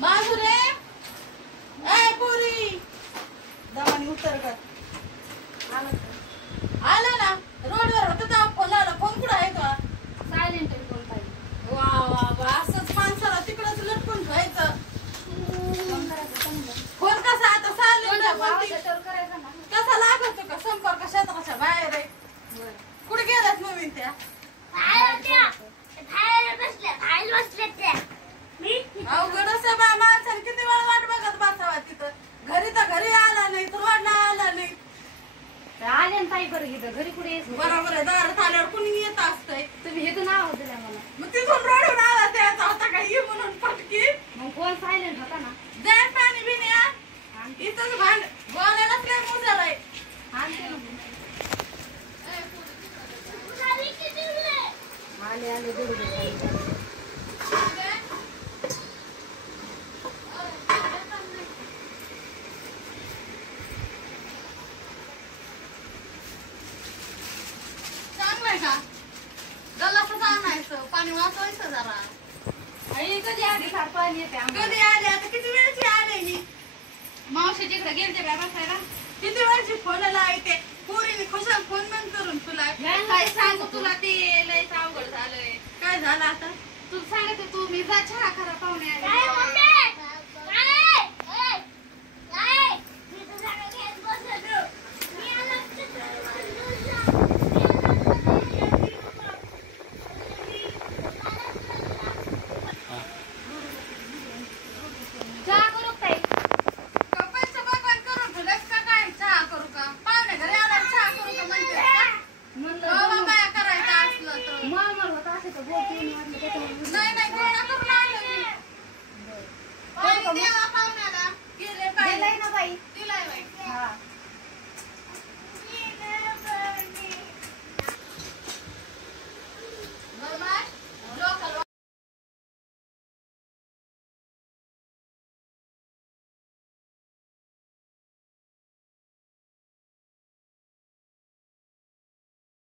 माधुरे ए पुरी दमानी उतर कर आला ना रोडवर होता तेव्हा फोन लावला फोन कुठं आहे तो सायलेंट फोन पाहिजे वा वा वा असंच माणसाला तिकडच लटकून ठेवायचं फोन कसा आता सायलेंट कसा लागतो का संपर्क क्षेत्राच्या बाहेर आहे कुठे गेलात नवीन त्या अवघडच आहे बा माणसाने किती वेळ वाट बघत बसावा तिथं घरी तर घरी आला नाही तर वाढला आला नाही आले ना ताई बरं इथं घरी कुठे येत बरोबर आहे दारात आल्यावर कुणी येत असतंय तुम्ही हे तर नाव दिलं मला मग तिथून रडून आला त्याचा होता का ये म्हणून पटकी मग फोन सायलेंट होता ना जाय पाणी बिणी आ इथंच भांड बोलायलाच लय मुजर आहे आणते ना आले आले दे चांगलंय का गल्लाच आणायचं पाणी वाचवायचं जरा कधी आधी फार पाणी येते कधी आले आता किती वेळची आले मी मावशी तिकडे गेलते काय बसायला किती वेळची फोन लावते पोरीने खुशाल फोन बंद करून तुला काय सांगू तुला ते लयच अवघड झालंय काय झालं आता तू सांगत तू मी जा चहा करा पाहुणे आले